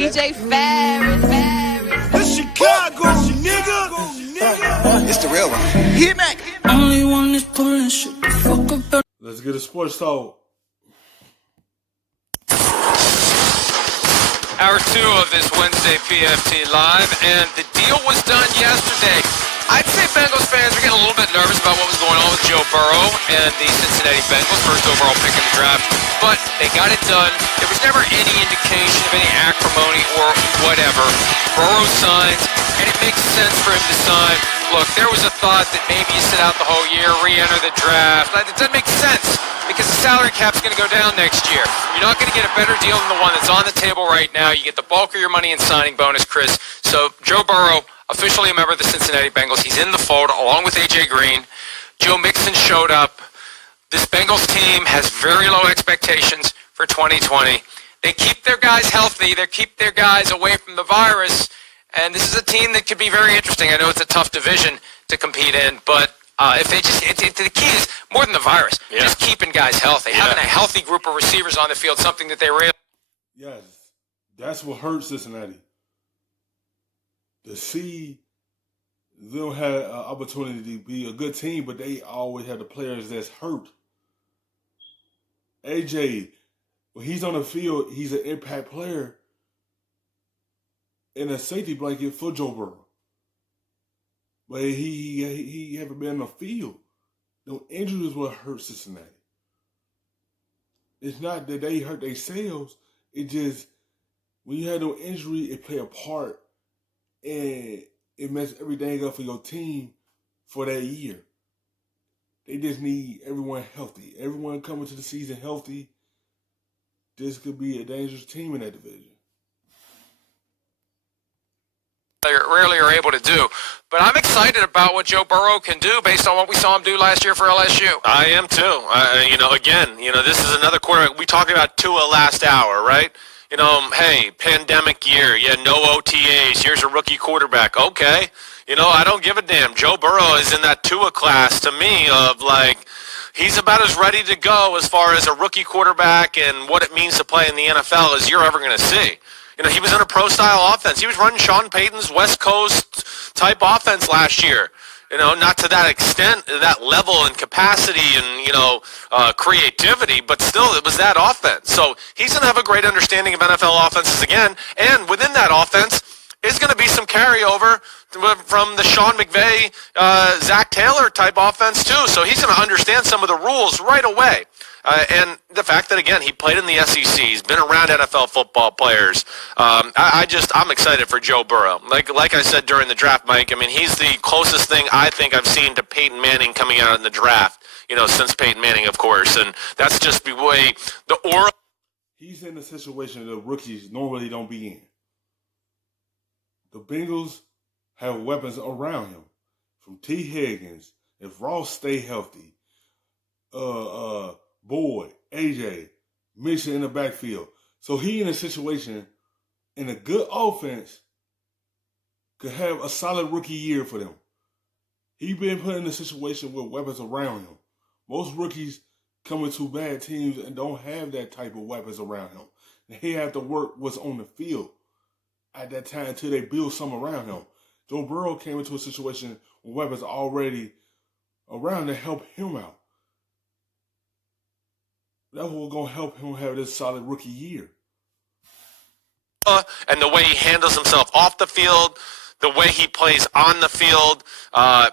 DJ Ferris. It's Chicago, nigga. It's the real one. Hit me. Only one is pulling shit the fuck up. Let's get a sports talk. Hour 2 of this Wednesday PFT Live, and the deal was done yesterday. I'd say Bengals fans are getting a little bit nervous about what was going on with Joe Burrow and the Cincinnati Bengals, first overall pick in the draft, but they got it done. There was never any indication of any acrimony or whatever. Burrow signs, and it makes sense for him to sign. Look, there was a thought that maybe you sit out the whole year, re-enter the draft. It doesn't make sense because the salary cap's going to go down next year. You're not going to get a better deal than the one that's on the table right now. You get the bulk of your money in signing bonus, Chris. So Joe Burrow, officially a member of the Cincinnati Bengals. He's in the fold along with A.J. Green. Joe Mixon showed up. This Bengals team has very low expectations for 2020. They keep their guys healthy. They keep their guys away from the virus. And this is a team that could be very interesting. I know it's a tough division to compete in, but if they just, the key is more than the virus. Yeah. Just keeping guys healthy, having a healthy group of receivers on the field, something that they really. Yes, that's what hurts Cincinnati. To see them have an opportunity to be a good team, but they always have the players that's hurt. AJ, when he's on the field, he's an impact player and a safety blanket for Joe Burrow. But he haven't been on the field. No injuries will hurt Cincinnati. It's not that they hurt themselves. It just, when you have no injury, it play a part. And it messes everything up for your team for that year. They just need everyone healthy. Everyone coming to the season healthy. This could be a dangerous team in that division. They rarely are able to do. But I'm excited about what Joe Burrow can do based on what we saw him do last year for LSU. I am too. This is another quarterback. We talked about Tua last hour, right? Hey, pandemic year. Yeah, no OTAs. Here's a rookie quarterback. Okay. I don't give a damn. Joe Burrow is in that Tua class to me of he's about as ready to go as far as a rookie quarterback and what it means to play in the NFL as you're ever going to see. He was in a pro-style offense. He was running Sean Payton's West Coast type offense last year. Not to that extent, that level and capacity and, creativity, but still it was that offense. So he's going to have a great understanding of NFL offenses again. And within that offense is going to be some carryover from the Sean McVay, Zach Taylor type offense too. So he's going to understand some of the rules right away. And the fact that, again, he played in the SEC, he's been around NFL football players. I'm excited for Joe Burrow. Like I said during the draft, Mike, he's the closest thing I think I've seen to Peyton Manning coming out in the draft, since Peyton Manning, of course. And that's just the way the aura. He's in a situation that rookies normally don't be in. The Bengals have weapons around him. From T. Higgins, if Ross stay healthy, Boyd, AJ, Mission in the backfield. So he in a situation in a good offense could have a solid rookie year for them. He been put in a situation with weapons around him. Most rookies come into bad teams and don't have that type of weapons around him. They have to work what's on the field at that time until they build some around him. Joe Burrow came into a situation with weapons already around to help him out. That's what's going to help him have this solid rookie year. And the way he handles himself off the field, the way he plays on the field,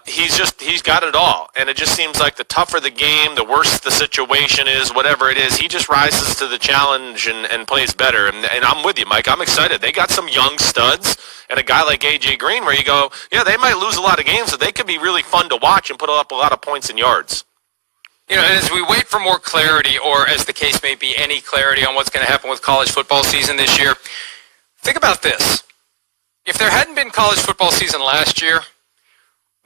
he's got it all. And it just seems like the tougher the game, the worse the situation is, whatever it is, he just rises to the challenge and plays better. And I'm with you, Mike. I'm excited. They got some young studs and a guy like A.J. Green where you go, yeah, they might lose a lot of games, but they could be really fun to watch and put up a lot of points and yards. As we wait for more clarity, or as the case may be, any clarity on what's going to happen with college football season this year, think about this. If there hadn't been college football season last year,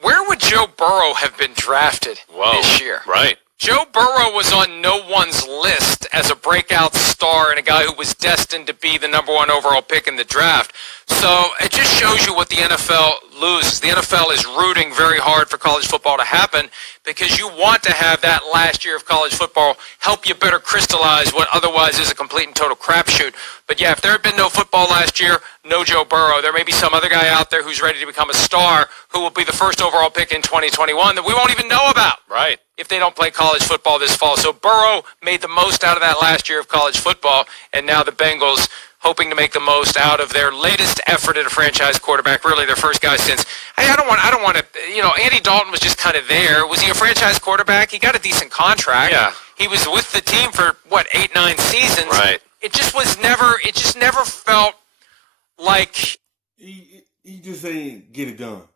where would Joe Burrow have been drafted this year? Right. Joe Burrow was on no one's list as a breakout star and a guy who was destined to be the number one overall pick in the draft. So it just shows you what the NFL loses. The NFL is rooting very hard for college football to happen because you want to have that last year of college football help you better crystallize what otherwise is a complete and total crapshoot. But yeah, if there had been no football last year, no Joe Burrow, there may be some other guy out there who's ready to become a star who will be the first overall pick in 2021 that we won't even know about. Right. If they don't play college football this fall. So Burrow made the most out of that last year of college football, and now the Bengals hoping to make the most out of their latest effort at a franchise quarterback, really their first guy since, hey, I don't want to, Andy Dalton was just kind of there. Was he a franchise quarterback? He got a decent contract. Yeah. He was with the team for, 8-9 seasons. Right. It just never felt like. He just ain't get it done.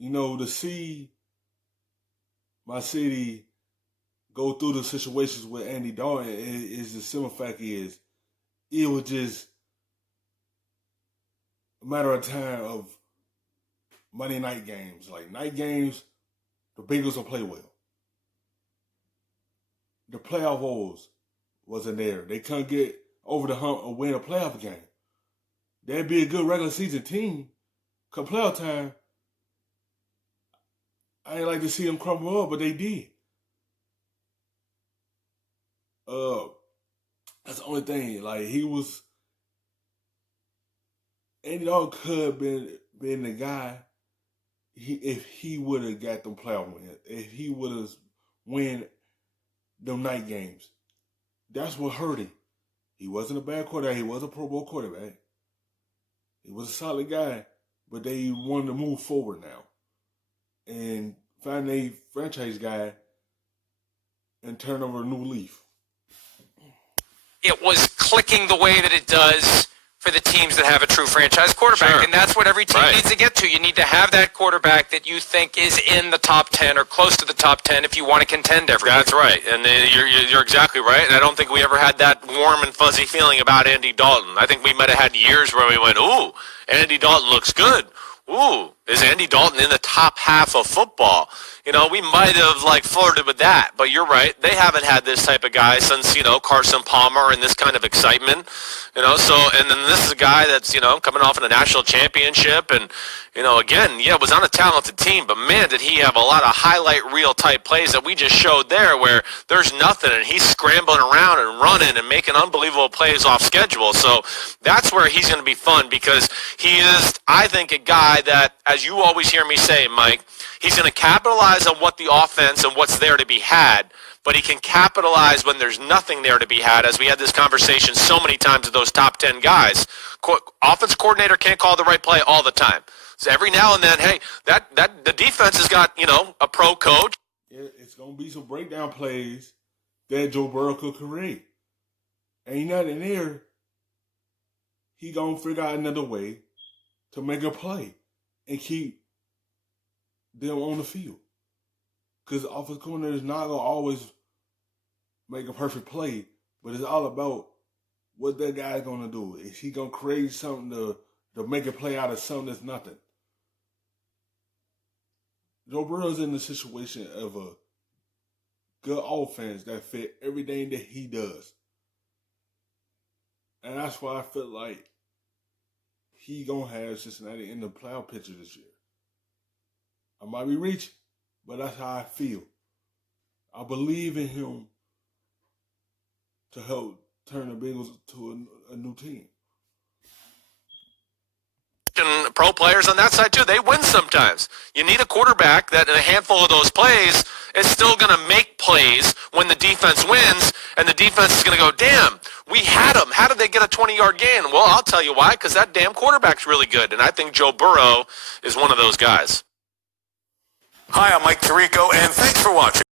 To see my city go through the situations with Andy Dalton is the simple fact is, it was just a matter of time of Monday night games. Like night games, the Bengals will play well. The playoff woes wasn't there. They couldn't get over the hump or win a playoff game. They'd be a good regular season team. Come playoff time, I ain't like to see them crumble up, but they did. That's the only thing. Like Andy Dalton could have been the guy if he would have got them playoff wins. If he would have win them night games. That's what hurt him. He wasn't a bad quarterback. He was a Pro Bowl quarterback. He was a solid guy, but they wanted to move forward now and find a franchise guy and turn over a new leaf. It was clicking the way that it does for the teams that have a true franchise quarterback. Sure. And that's what every team Right. needs to get to. You need to have that quarterback that you think is in the top 10 or close to the top 10 if you want to contend every year. That's right, and you're exactly right. And I don't think we ever had that warm and fuzzy feeling about Andy Dalton. I think we might have had years where we went, "Ooh, Andy Dalton looks good. Ooh, is Andy Dalton in the top half of football?" We might have flirted with that, but you're right. They haven't had this type of guy since Carson Palmer and this kind of excitement. And then this is a guy that's coming off in a national championship, and again, was on a talented team, but man, did he have a lot of highlight reel type plays that we just showed there, where there's nothing, and he's scrambling around and running and making unbelievable plays off schedule. So that's where he's going to be fun, because he is, I think, a guy that, as you always hear me say, Mike, he's going to capitalize on what the offense and what's there to be had, but he can capitalize when there's nothing there to be had, as we had this conversation so many times with those top 10 guys. Offense coordinator can't call the right play all the time. So every now and then, hey, the defense has got, a pro coach. Yeah, it's going to be some breakdown plays that Joe Burrow could create. Ain't nothing there. He going to figure out another way to make a play and keep them on the field. Because the offensive coordinator is not going to always make a perfect play, but it's all about what that guy's going to do. Is he going to create something to make a play out of something that's nothing? Joe Burrow's in the situation of a good offense that fit everything that he does. And that's why I feel like he going to have Cincinnati in the playoff picture this year. I might be reaching, but that's how I feel. I believe in him to help turn the Bengals to a new team. And pro players on that side too, they win sometimes. You need a quarterback that in a handful of those plays is still going to make plays when the defense wins, and the defense is going to go, "Damn, we had them. How did they get a 20-yard gain?" Well, I'll tell you why, because that damn quarterback's really good, and I think Joe Burrow is one of those guys. Hi, I'm Mike Tirico, and thanks for watching.